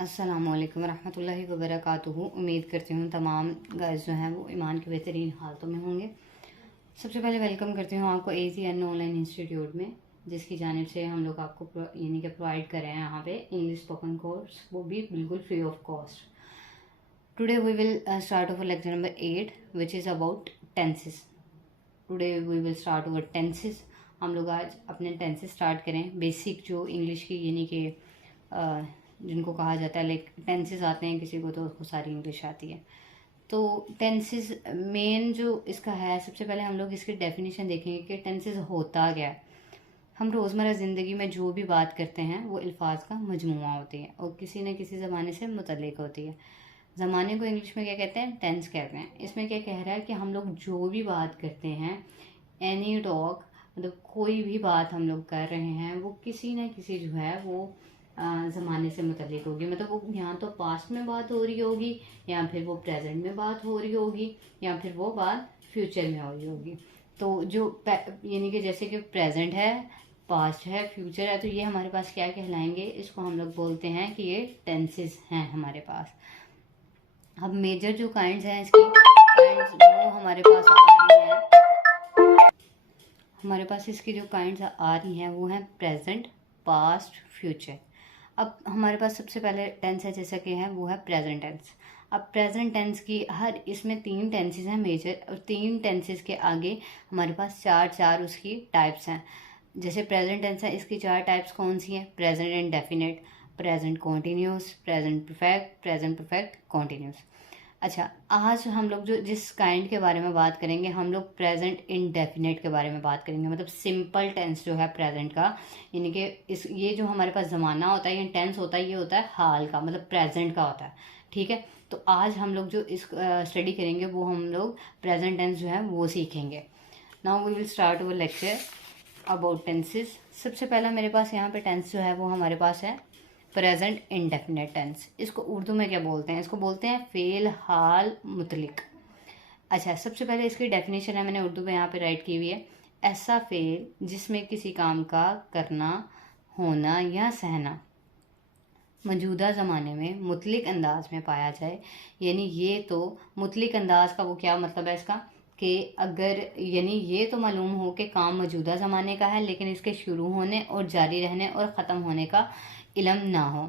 अस्सलामुअलैकुम रहमतुल्लाहि व बरकातुहू। उम्मीद करती हूँ तमाम गाइस जो हैं वो ईमान के बेहतरीन हालतों में होंगे। सबसे पहले वेलकम करती हूँ आपको AZN ऑनलाइन इंस्टीट्यूट में, जिसकी जानिब से हम लोग आपको यानी कि प्रोवाइड कर रहे हैं यहाँ पे इंग्लिश स्पोकन कोर्स, वो भी बिल्कुल free of cost. Today we will start our lecture number 8 which is about tenses. Today we will start our tenses. हम लोग आज अपने टेंसेस स्टार्ट करें, बेसिक जो इंग्लिश की यानी कि जिनको कहा जाता है लाइक टेंसेस आते हैं किसी को तो उसको सारी इंग्लिश आती है। तो टेंसेस मेन जो इसका है, सबसे पहले हम लोग इसकी डेफिनेशन देखेंगे कि टेंसेस होता क्या है। हम रोज़मर्रा ज़िंदगी में जो भी बात करते हैं वो अल्फाज का मजमूआ होती है और किसी न किसी ज़माने से मुतल्लिक होती है। ज़माने को इंग्लिश में क्या कहते हैं? टेंस कहते हैं। इसमें क्या कह रहा है कि हम लोग जो भी बात करते हैं, एनी टॉक, मतलब कोई भी बात हम लोग कर रहे हैं वो किसी न किसी जो है वो ज़माने से मुतल्लिक होगी। मतलब वो यहाँ तो पास्ट में बात हो रही होगी, या फिर वो प्रेजेंट में बात हो रही होगी, या फिर वो बात फ्यूचर में हो रही होगी। तो जो यानी कि जैसे कि प्रेजेंट है, पास्ट है, फ्यूचर है, तो ये हमारे पास क्या कहलाएंगे? इसको हम लोग बोलते हैं कि ये टेंसेस हैं हमारे पास। अब मेजर जो काइंड्स हैं इसकी काइंड्स वो हमारे पास आ रही हैं। हमारे पास इसकी जो काइंड्स आ रही हैं वो हैं प्रेजेंट, पास्ट, फ्यूचर। अब हमारे पास सबसे पहले टेंस है जैसा कि है वो है प्रेजेंट टेंस। अब प्रेजेंट टेंस की हर इसमें 3 टेंसेस हैं मेजर, और 3 टेंसेस के आगे हमारे पास चार उसकी टाइप्स हैं। जैसे प्रेजेंट टेंस है, इसकी 4 टाइप्स कौन सी हैं? Present indefinite, present continuous, present perfect continuous. अच्छा, आज हम लोग जो जिस काइंड के बारे में बात करेंगे, हम लोग प्रेजेंट इंडेफिनिट के बारे में बात करेंगे। मतलब सिंपल टेंस जो है प्रेजेंट का, यानी कि इस ये जो हमारे पास ज़माना होता है, ये टेंस होता है, ये होता है हाल का, मतलब प्रेजेंट का होता है। ठीक है, तो आज हम लोग जो इस स्टडी करेंगे वो हम लोग प्रेजेंट टेंस जो है वो सीखेंगे। Now we will start our lecture about tenses. सबसे पहला मेरे पास यहाँ पे टेंस जो है वो हमारे पास है प्रेजेंट इंडेफिनिट टेंस। इसको उर्दू में क्या बोलते हैं? इसको बोलते हैं फेल हाल मुतलिक। अच्छा, सबसे पहले इसकी डेफिनेशन है, मैंने उर्दू में यहाँ पे राइट की हुई है। ऐसा फेल जिसमें किसी काम का करना, होना या सहना मौजूदा ज़माने में मुतलिक अंदाज में पाया जाए। यानी ये तो मुतलिक अंदाज का वो क्या मतलब है इसका, कि अगर यानी ये तो मालूम हो कि काम मौजूदा ज़माने का है, लेकिन इसके शुरू होने और जारी रहने और ख़त्म होने का इल्म ना हो।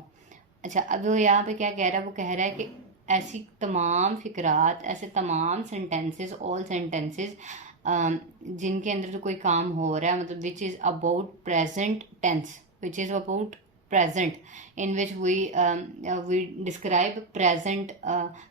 अच्छा, अब वो यहाँ पे क्या कह रहा है? वो कह रहा है कि ऐसी तमाम फिक्रात, ऐसे तमाम सेंटेंसेस, ऑल सेंटेंसेस जिनके अंदर तो कोई काम हो रहा है, मतलब which is about present tense, which is about present in which we describe present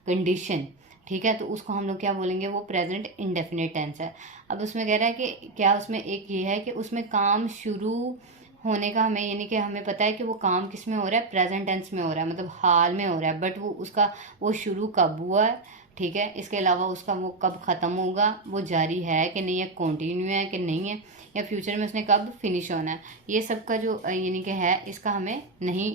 condition। ठीक है, तो उसको हम लोग क्या बोलेंगे? वो प्रेजेंट इंडेफिनिट टेंस है। अब उसमें कह रहा है कि क्या उसमें एक ये है कि उसमें काम शुरू होने का हमें, यानी कि हमें पता है कि वो काम किस में हो रहा है? प्रेजेंट टेंस में हो रहा है, मतलब हाल में हो रहा है, बट वो उसका वो शुरू कब हुआ है, ठीक है, इसके अलावा उसका वो कब ख़त्म होगा, वो जारी है कि नहीं है, कंटिन्यू है कि नहीं है, या फ्यूचर में उसने कब फिनिश होना है, ये सब का जो यानी कि है इसका हमें नहीं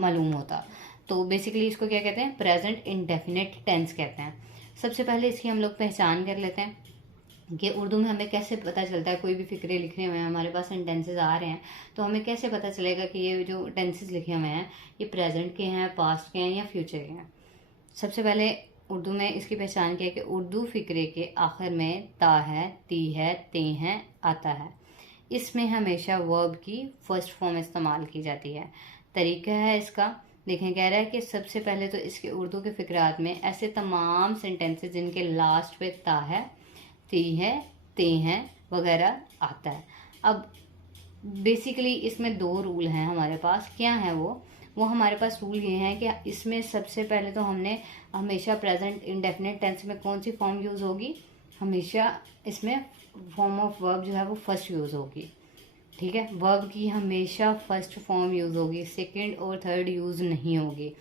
मालूम होता। तो बेसिकली इसको क्या कहते हैं? प्रेजेंट इंडेफिनिट टेंस कहते हैं। सबसे पहले इसकी हम लोग पहचान कर लेते हैं कि उर्दू में हमें कैसे पता चलता है, कोई भी फिक्रे लिखे हुए हैं हमारे पास, सेंटेंसेस आ रहे हैं, तो हमें कैसे पता चलेगा कि ये जो टेंसेस लिखे हुए हैं ये प्रेजेंट के हैं, पास्ट के हैं या फ्यूचर के हैं। सबसे पहले उर्दू में इसकी पहचान क्या है कि उर्दू फिक्रे के आखिर में ता है, ती है, ते हैं आता है। इसमें हमेशा वर्ब की फर्स्ट फॉर्म इस्तेमाल की जाती है। तरीका है इसका, देखें, कह रहा है कि सबसे पहले तो इसके उर्दू के फिक्रात में ऐसे तमाम सेंटेंसेस जिनके लास्ट पे ता है, ती है, ते हैं वगैरह आता है। अब बेसिकली इसमें 2 रूल हैं हमारे पास। क्या है वो हमारे पास रूल ये हैं कि इसमें सबसे पहले तो हमने हमेशा प्रेजेंट इंडेफिनिट टेंस में कौन सी फॉर्म यूज़ होगी? हमेशा इसमें फॉर्म ऑफ वर्ब जो है वो फर्स्ट यूज़ होगी। ठीक है, वर्ब की हमेशा फर्स्ट फॉर्म यूज़ होगी, सेकंड और थर्ड यूज़ नहीं होगी।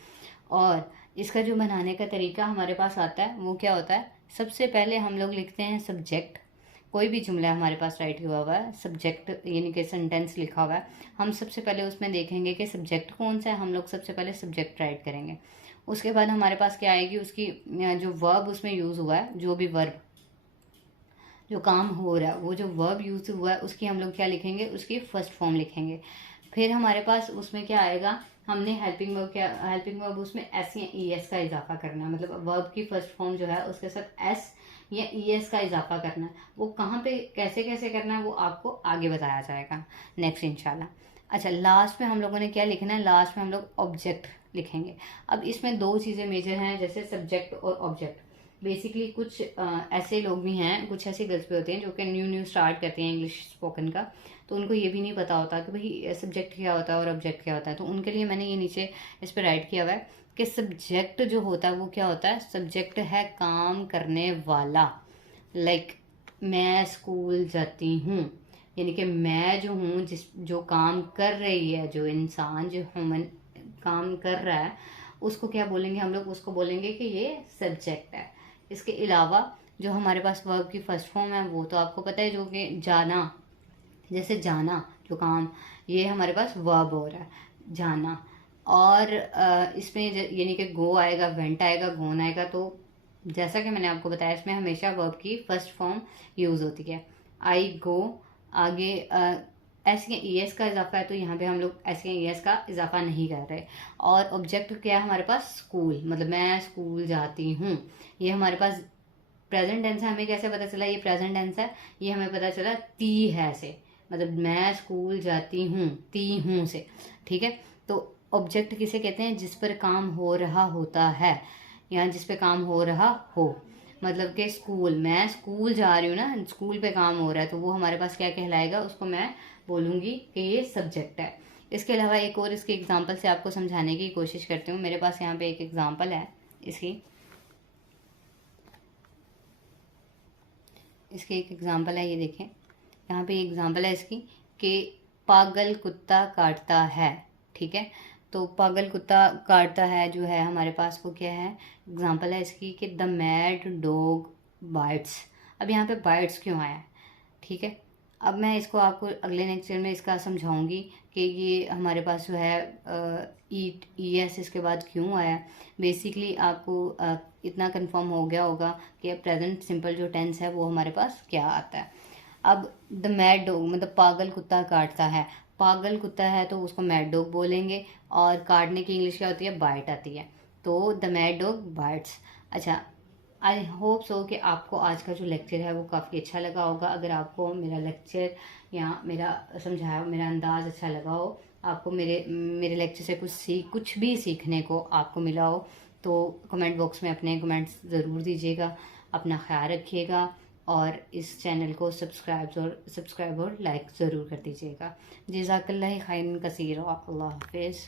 और इसका जो बनाने का तरीका हमारे पास आता है वो क्या होता है? सबसे पहले हम लोग लिखते हैं सब्जेक्ट। कोई भी जुमला हमारे पास राइट हुआ हुआ है, सब्जेक्ट यानी कि सेंटेंस लिखा हुआ है, हम सबसे पहले उसमें देखेंगे कि सब्जेक्ट कौन सा है, हम लोग सबसे पहले सब्जेक्ट राइट करेंगे। उसके बाद हमारे पास क्या आएगी? उसकी जो वर्ब उसमें यूज़ हुआ है, जो भी वर्ब जो काम हो रहा है, वो जो वर्ब यूज हुआ है उसकी हम लोग क्या लिखेंगे? उसकी फर्स्ट फॉर्म लिखेंगे। फिर हमारे पास उसमें क्या आएगा? हमने हेल्पिंग वर्ब उसमें एस या ई एस का इजाफा करना है, मतलब वर्ब की फर्स्ट फॉर्म जो है उसके साथ एस या ई एस का इजाफा करना है। वो कहाँ पे कैसे कैसे करना है वो आपको आगे बताया जाएगा नेक्स्ट इंशाल्लाह। अच्छा, लास्ट में हम लोगों ने क्या लिखना है, लास्ट में हम लोग ऑब्जेक्ट लिखेंगे। अब इसमें दो चीज़ें मेजर हैं, जैसे सब्जेक्ट और ऑब्जेक्ट। बेसिकली कुछ ऐसे लोग भी हैं, कुछ ऐसे गर्ल्स भी होते हैं जो कि न्यू स्टार्ट करते हैं इंग्लिश स्पोकन का, तो उनको ये भी नहीं पता होता कि भाई सब्जेक्ट क्या होता है और ऑब्जेक्ट क्या होता है। तो उनके लिए मैंने ये नीचे इस पर राइट किया हुआ है कि सब्जेक्ट जो होता है वो क्या होता है, सब्जेक्ट है काम करने वाला। लाइक मैं स्कूल जाती हूँ, यानी कि मैं जो हूँ, जो काम कर रही है, जो इंसान, जो ह्यूमन काम कर रहा है, उसको क्या बोलेंगे हम लोग, उसको बोलेंगे कि ये सब्जेक्ट है। इसके अलावा जो हमारे पास वर्ब की फर्स्ट फॉर्म है वो तो आपको पता है, जो कि जाना, जैसे जाना जो काम, ये हमारे पास वर्ब हो रहा है जाना। और इसमें यानी कि गो आएगा, वेंट आएगा, गोन आएगा। तो जैसा कि मैंने आपको बताया इसमें हमेशा वर्ब की फर्स्ट फॉर्म यूज होती है। आई गो, आगे एस या ई एस का इजाफा है, तो यहाँ पे हम लोग एस या ई एस का इजाफा नहीं कर रहे। और ऑब्जेक्ट क्या है हमारे पास, स्कूल, मतलब मैं स्कूल जाती हूँ। ये हमारे पास प्रेजेंट टेंस है। हमें कैसे पता चला ये प्रेजेंट टेंस है, ये हमें पता चला ती है से, मतलब मैं स्कूल जाती हूँ ती हूँ से। ठीक है, तो ऑब्जेक्ट किसे कहते हैं, जिस पर काम हो रहा होता है, या जिस पे काम हो रहा हो। मतलब कि स्कूल, मैं स्कूल जा रही हूँ ना, स्कूल पे काम हो रहा है, तो वो हमारे पास क्या कहलाएगा, उसको मैं बोलूंगी कि ये सब्जेक्ट है। इसके अलावा एक और इसके एग्जाम्पल से आपको समझाने की कोशिश करती हूँ। मेरे पास यहाँ पे एक एग्जाम्पल है इसकी एक एग्जाम्पल है, ये देखें यहाँ पे एग्जाम्पल है इसकी कि पागल कुत्ता काटता है। ठीक है, तो पागल कुत्ता काटता है जो है हमारे पास, वो क्या है, एग्जाम्पल है इसकी कि द मैड डॉग बाइट्स। अब यहाँ पे बाइट्स क्यों आया है, ठीक है, अब मैं इसको आपको अगले लेक्चर में इसका समझाऊंगी कि ये हमारे पास जो है ईट ई एस इसके बाद क्यों आया। बेसिकली आपको इतना कंफर्म हो गया होगा कि प्रेजेंट सिंपल जो टेंस है वो हमारे पास क्या आता है। अब द मैड डॉग मतलब पागल कुत्ता काटता है, पागल कुत्ता है तो उसको मैड डॉग बोलेंगे, और काटने की इंग्लिश क्या होती है, बाइट आती है, तो द मैड डॉग बाइट्स। अच्छा, आई होप सो कि आपको आज का जो लेक्चर है वो काफ़ी अच्छा लगा होगा। अगर आपको मेरा लेक्चर या मेरा समझाया मेरा अंदाज अच्छा लगा हो, आपको मेरे मेरे लेक्चर से कुछ भी सीखने को आपको मिला हो, तो कमेंट बॉक्स में अपने कमेंट्स ज़रूर दीजिएगा। अपना ख्याल रखिएगा और इस चैनल को सब्सक्राइब और लाइक ज़रूर कर दीजिएगा। जज़ाकल्लाह खैरन कसीरा। अल्लाह हाफिज़।